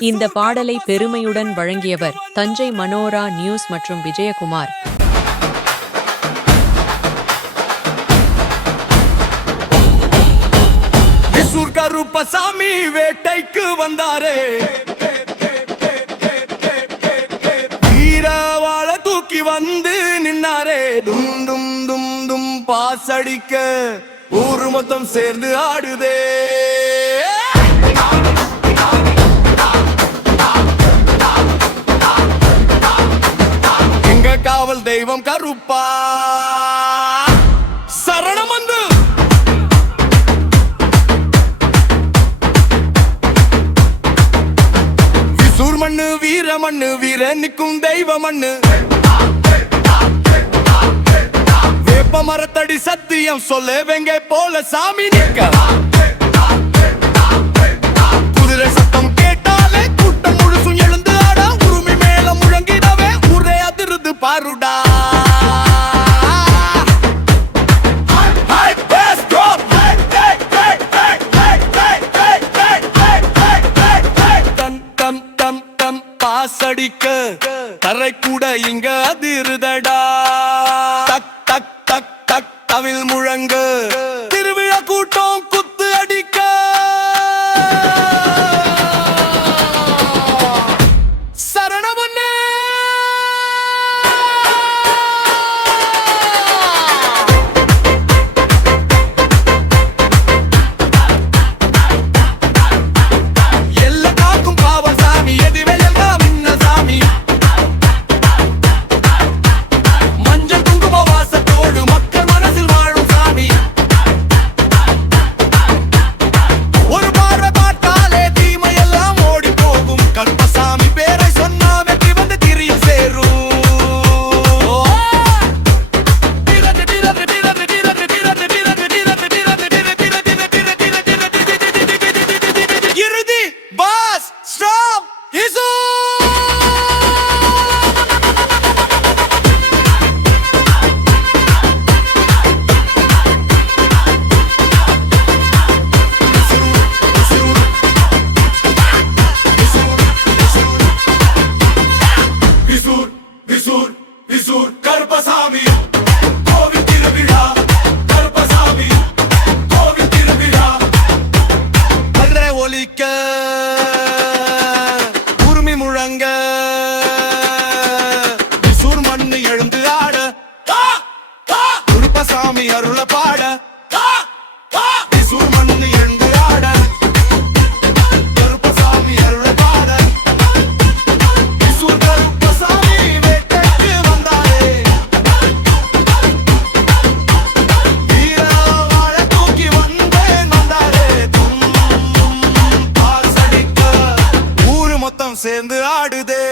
இந்த பாடலை பெருமையுடன் வழங்கியவர் தஞ்சை மனோரா நியூஸ் மற்றும் விஜயகுமார். கருப்பசாமி வேட்டைக்கு வந்தாரே, வீரவாள தூக்கி வந்து நின்னாரே, தும் தும் தும் தும் பாசடிக்க ஊரு மொத்தம் சேர்ந்து ஆடுதே. எங்க காவல் தெய்வம் கருப்பா சரணம் வந்து மண்ணு வீர மண்ணு வீர நிற்கும் தெய்வ மண்ணு, வேப்ப மரத்தடி சத்தியம் சொல்ல வெங்க போல சாமி நிற்க, குதிரை சத்தம் கேட்டாலே கூட்டம் முழுசும் எழுந்து ஆட, உரிமை மேல முழங்கிடவே ஊரே அதிருது பாருடா. பாசடிக்க தரை கூட இங்க அதிருதடா, டக் டக் டக் டக் தவில் முழங்கு திருவிழா கூட்டம் குத்து அடிக்க, சரணமன்னே எல்ல காக்கும் பாவம் சாமி எதுவே கருப்பசாமி கோவில் திருவிழா, கருப்பசாமி கோவில் திருவிழா, கல்லை ஒலிக்க உரிமை முழங்க விசூர் மண்ணு எழுந்து ஆட, கருப்பசாமி அருள பாட, விசூர் மண்ணு எழுந்து ஆட, கருப்பசாமி அருள பாட, விசூர் கருப்பசாமி வேட்டைக்கு வந்தாரே, வீரவாள தூக்கி வந்தாரே, தும் தும் பாசடிக்க ஊரு மொத்தம் சேர்ந்து ஆடுதே.